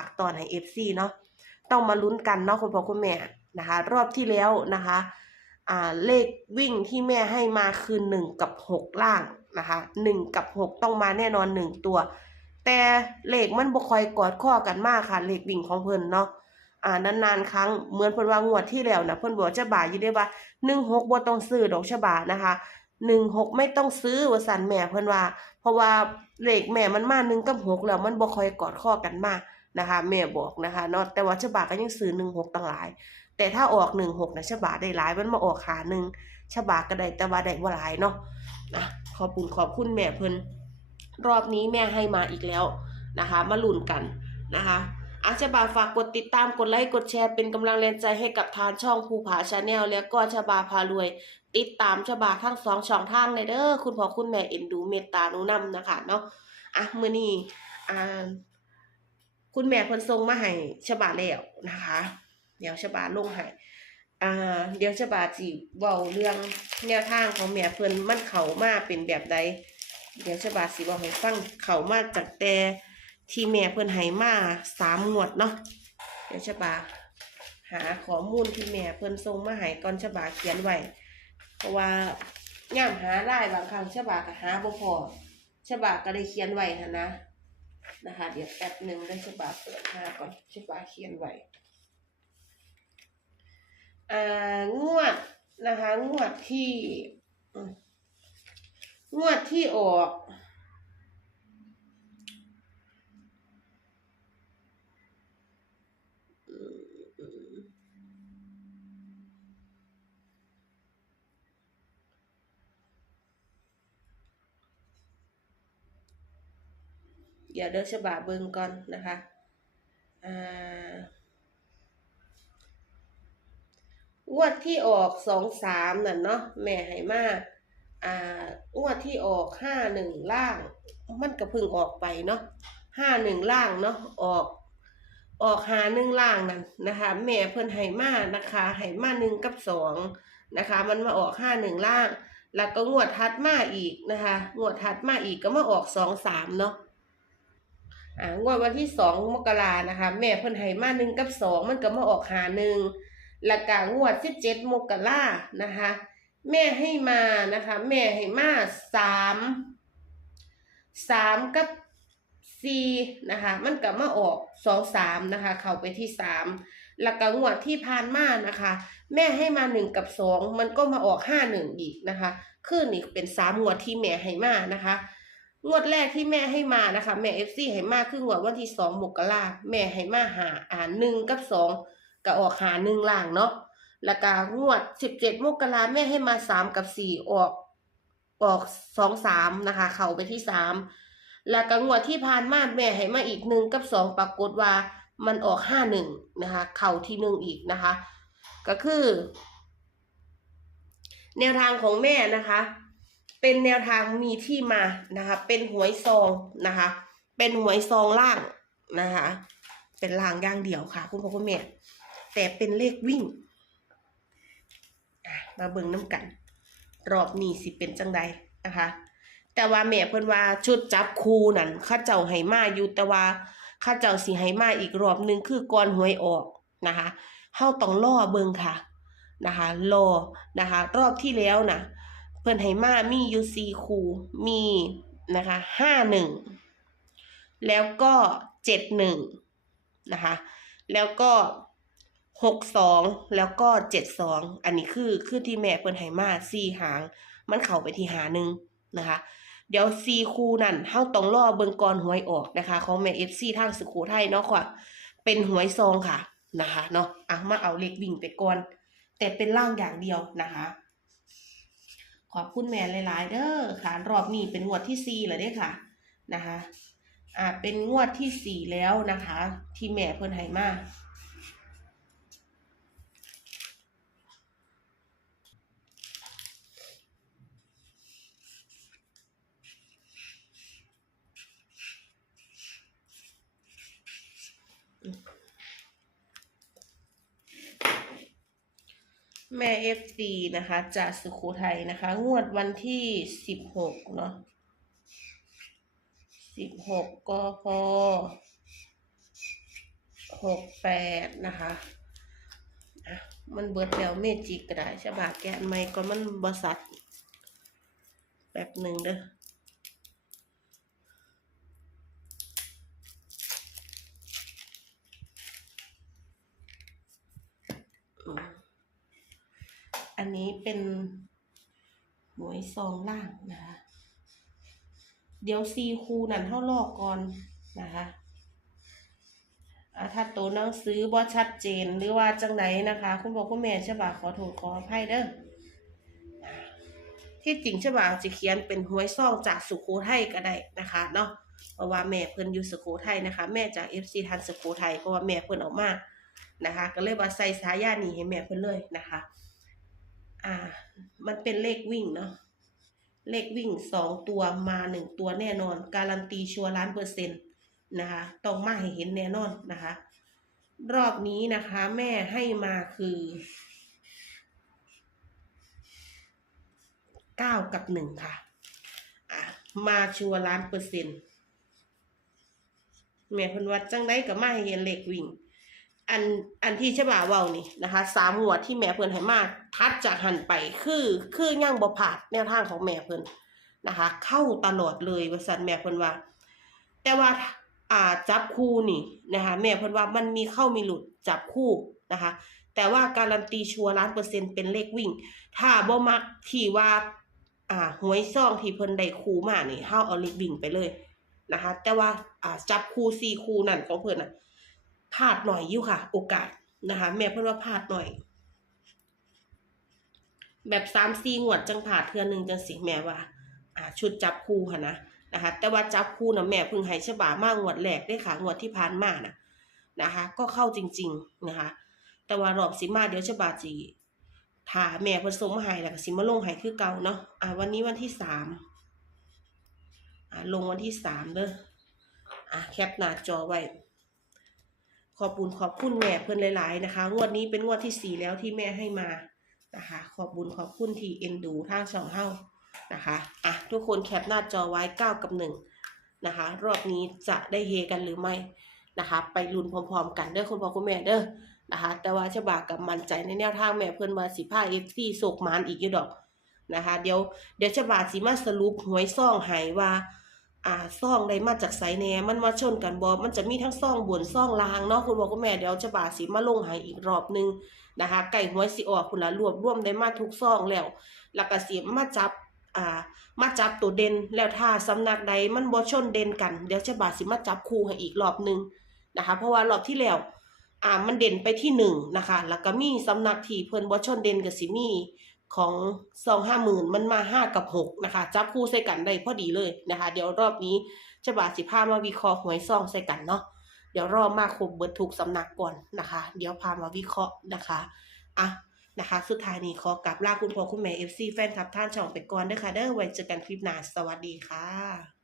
ากตอนให้ FC เนาะต้องมาลุ้นกันเนาะคุณพ่อคุณแม่นะคะ รอบที่แล้วนะคะอ่าเลขวิ่งที่แม่ให้มาคือหนึ่งกับหกล่างนะคะหนึ่งกับหกต้องมาแน่นอนหนึ่งตัว แต่เลขมันบ่คอยกอดข้อกันมากค่ะเลขวิ่งของเพิ่นเนาะอ่านานๆครั้งเหมือนเพิ่นว่างวดที่แล้วนะเพิ่นบอกจะบ่าอยู่ได้ว่า16บ่ต้องซื้อดอกฉบานะคะ16ไม่ต้องซื้อว่าสั่นแม่เพิ่นว่า เพราะว่าเลขแม่มันมา1กับ6แล้วมันบ่ค่อยกอดข้อกันมาก นะคะ แม่บอกนะคะเนาะแต่ว่าฉบาก็ยังซื้อ16ตั้งหลาย แต่ถ้าออก16นะฉบาได้หลายมันมาออกหาหนึ่งฉบาก็ได้แต่ว่าได้บ่หลายเนาะอะขอบคุณขอบคุณแม่เพิ่นรอบนี้แม่ให้มาอีกแล้วนะคะ มาลุ้นกันนะคะอาชบาฝากกดติดตามกดไลค์กดแชร์เป็นกำลังแรงใจให้กับทางช่องภูผาชาแนลแล้วก็ชบาพารวย ติดตามชบาทั้งสองช่องทางเลยเด้อคุณพ่อคุณแม่เอ็นดูเมตตานุนำนะคะเนาะอะมื้อนี้อ่า คุณแม่เพิ่นส่งมาให้ฉบาแล้วนะคะ เดี๋ยวฉบาลงให้อ่าเดี๋ยวฉบาสิเว้าเรื่องแนวทางของแม่เพิ่นมันเข้ามาเป็นแบบใด เดี๋ยวฉบาสิเว้าให้ฟังเข้ามาจากแต่ที่แม่เพิ่นให้มาสามงวดเนาะเดี๋ยวฉบาหาข้อมูลที่แม่เพิ่นส่งมาให้ก่อนฉบาเขียนไว้เพราะว่าย่ามหาลายบางครั้งฉบาก็หาบ่พอฉบาก็เลยเขียนไว้นะ นะคะ เดี๋ยวแป๊บหนึ่งได้ฉบับเปิดหน้าก่อนฉบับเขียนไว้อ่างวดนะคะ งวดที่ งวดที่ออก เดี๋ยวเดี๋ยวฉบับเบิ่งก่อนนะคะอ่างวดที่ออกสองสามน่ะเนาะแม่ให้มาอ่างวดที่ออกห้าหนึ่งล่าง มันก็เพึ่งออกไปเนาะห้าหนึ่งล่างเนาะออก ออกหาหนึ่งล่างนั่นนะคะ แม่เพิ่นให้มานะคะให้มาหนึ่งกับสองนะคะ มันมาออกห้าหนึ่งล่าง แล้วก็งวดถัดมาอีกนะคะ งวดถัดมาอีกก็มาออกสองสามเนาะ อ่างวดวันที่สองมกรานะคะ แม่เพิ่นให้มาหนึ่งกับสองมันก็มาออกหาหนึ่งแล้วก็งวดสิบเจ็ดมกรานะคะ แม่ให้มานะคะ แม่ให้มาสามสามกับสี่นะคะ มันก็มาออกสองสามนะคะ เข้าไปที่สามแล้วก็งวดที่ผ่านมานะคะ แม่ให้มาหนึ่งกับสองมันก็มาออกห้าหนึ่งอีกนะคะคือนี่เป็นสามงวดที่แม่ให้มานะคะ งวดแรกที่แม่ให้มานะคะ แม่เอฟซีให้มาคืองวดวันที่สองมกราแม่ให้มาหาอ่าหนึ่งกับสองก็ออกหาหนึ่งล่างเนาะแล้วก็งวดสิบเจ็ดมกราแม่ให้มาสามกับสี่ออกออกสองสามนะคะ เข้าไปที่สามแล้วก็งวดที่ผ่านมาแม่ให้มาอีกหนึ่งกับสองปรากฏว่ามันออกห้าหนึ่งนะคะ เข่าที่หนึ่งอีกนะคะ ก็คือ แนวทางของแม่นะคะ เป็นแนวทางมีที่มานะคะ เป็นหวยซองนะคะ เป็นหวยซองล่างนะคะ เป็นล่างย่างเดียวค่ะ คุณพ่อคุณแม่ แต่เป็นเลขวิ่ง มาเบิ่งน้ำกัน รอบนี้สิเป็นจังใดนะคะ แต่ว่าแม่เพิ่นว่าชุดจับคูนั่นข้าเจ้าให้มาอยู่แต่ว่าข้าเจ้าสิให้มาอีกรอบนึงคือก่อนหวยออกนะคะเฮาต้องรอเบิ่งค่ะนะคะรอนะคะ รอบที่แล้วนะ เพิ่นให้มามีอยู่สี่คูมีนะคะห้าหนึ่งแล้วก็เจ็ดหนึ่งนะคะแล้วก็หกสองแล้วก็เจ็ดสองอันนี้คือคือที่แม่เพิ่นให้มาสี่หาง มันเข้าไปที่หาหนึ่งนะคะ เดี๋ยวซีคูนั่นเฮาต้องรอเบิงก่อนหวยออกนะคะ ของแม่ FC ทางสุโขทัยเนาะค่ะ เป็นหวยซองค่ะนะคะเนาะอะมาเอาเลขวิ่งไปก่อน แต่เป็นล่างอย่างเดียวนะคะ ขอบคุณแม่หลาย ๆ เด้อค่ะ รอบนี้เป็นงวดที่สี่แล้วเด้ค่ะนะคะ อ่า เป็นงวดที่สี่แล้วนะคะ ที่แม่เพิ่นให้มา แม่เอฟซีนะคะจากสุโขทัยนะคะ งวดวันที่สิบหกเนาะสิบหกกพหกแปดนะคะมันเบิดแล้วเมจิกก็ได้ฉบาแกะอันใหม่ก็มันบสัตว์แบบหนึ่งเด้อมอั นนี้เป็นหวยซองล่างนะคะเดี๋ยวซีคูนั่นเท่าลอกก่อนนะคะถ้าตัวหนังสือบ่ชัดเจนหรือว่าจังไหนนะคะ คุณพ่อคุณแม่ฉบาขอโทษขออภัยเด้อที่จริงฉบาจะเขียนเป็นหวยซองจากสุโขทัยก็ได้นะคะเนาะเพราะว่าแม่เพิ่นอยู่สุโขทัยนะคะ แม่จากเอฟซีทันสุโขทัยเพราะว่าแม่เพิ่นออกมานะคะ ก็เลยว่าใส่สายานี่ให้แม่เพิ่นเลยนะคะ อ่า มันเป็นเลขวิ่งเนาะเลขวิ่งสองตัวมาหนึ่งตัวแน่นอน การันตีชัวร์ล้านเปอร์เซ็นต์นะคะต้องมาให้เห็นแน่นอนนะคะ รอบนี้นะคะ แม่ให้มาคือเก้ากับหนึ่งค่ะอะ มาชัวร์ล้านเปอร์เซ็นต์แม่พนว่าจังได้ก็มาให้เห็นเลขวิ่ง อันอันที่ฉบาเว้านี่นะคะสามหัวที่แม่เพิ่นให้มาทัดจากหันไปคือคือยังบ่ผาดแนวทางของแม่เพิ่นนะคะ เข้าตลอดเลยว่าซั่นแม่เพิ่นว่า แต่ว่าอ่าจับคู่นี่นะคะแม่เพิ่นว่ามันมีเข้ามีหลุดจับคู่นะคะ แต่ว่าการันตีชัวร์ล้านเปอร์เซ็นต์เป็นเลขวิ่ง ถ้าบ่มักที่ว่าอ่าหวยซ่องที่เพิ่นได้คู่มานี่เฮาเอาเลขวิ่งไปเลยนะคะ แต่ว่าอ่าจับคู่สี่คู่นั่นของเพิ่นน่ะ พลาดหน่อยอยู่ค่ะ โอกาสนะคะ แม่เพิ่นว่าพลาดหน่อย แบบสามสี่งวดจังผาดเทือหนึ่งจังสิแม่ว่าอ่า ชุดจับคู่ค่ะนะนะคะ แต่ว่าจับคู่นะแม่เพิ่งให้ฉบามากงวดแรกได้ค่ะงวดที่ผ่านมานะนะคะ ก็เข้าจริง ๆนะคะ แต่ว่ารอบสิมาเดี๋ยวฉบาจีถ้าแม่เพิ่นส่งมาให้แล้วก็สิมาลงให้คือเก่าเนาะอ่าวันนี้วันที่สามอ่าลงวันที่สามเด้ออ่าแคปหน้าจอไว้ ขอบคุณขอบคุณแม่เพื่อนหลาย ๆ นะคะ งวดนี้เป็นงวดที่สี่แล้วที่แม่ให้มานะคะ ขอบบุญขอบคุณที่เอ็นดูทางช่องเฮานะคะอะทุกคนแคปหน้าจอไว้เก้ากับหนึ่งนะคะ รอบนี้จะได้เฮกันหรือไม่นะคะ ไปลุ้นพร้อม ๆ กันเด้อคุณพ่อคุณแม่เด้อนะคะ แต่ว่าฉบากับมั่นใจในแนวทางแม่เพื่อนมาสิผ้าเอฟซีโศกมานอีกอยู่ดอกนะคะ เดี๋ยวเดี๋ยวฉบาสิมาสรุปหวยซ่องให้ว่า อ่าซ่องได้มาจากไสแหน่มันมาชนกันบ่มันจะมีทั้งซ่องบนซ่องลางเนาะคุณพ่อคุณแม่เดี๋ยวจะบาสิมาลงให้อีกรอบหนึงนะคะไก่หวยสิออกคุณละรวบรวมได้มาทุกซ่องแล้วแล้วก็สิมาจับอ่ามาจับตัวเด่นแล้วถ้าสำนักใดมันบ่ชนเด่นกัน เดี๋ยวจะบาสิมาจับคู่ให้อีกรอบหนึงนะคะ เพราะว่ารอบที่แล้วอ่ามันเด่นไปที่หนึ่งนะคะ แล้วก็มีสำนักที่เพิ่นบ่ชนเด่นก็สิมี ของสองห้าหมื่นมันมาห้ากับหกนะคะ จับคู่ใส่กันได้พอดีเลยนะคะ เดี๋ยวรอบนี้จะบาสิบห้ามาวิเคราะห์หวยซองใส่กันเนาะเดี๋ยวรอบมาครบเบิดถูกสำนักก่อนนะคะ เดี๋ยวพามาวิเคราะห์นะคะอะนะคะ สุดท้ายนี้ขอกลับลาคุณพ่อคุณแม่เอฟซีแฟนคลับท่านช่องไปก่อนเด้อค่ะเด้อไว้เจอกันคลิปหน้าสวัสดีค่ะ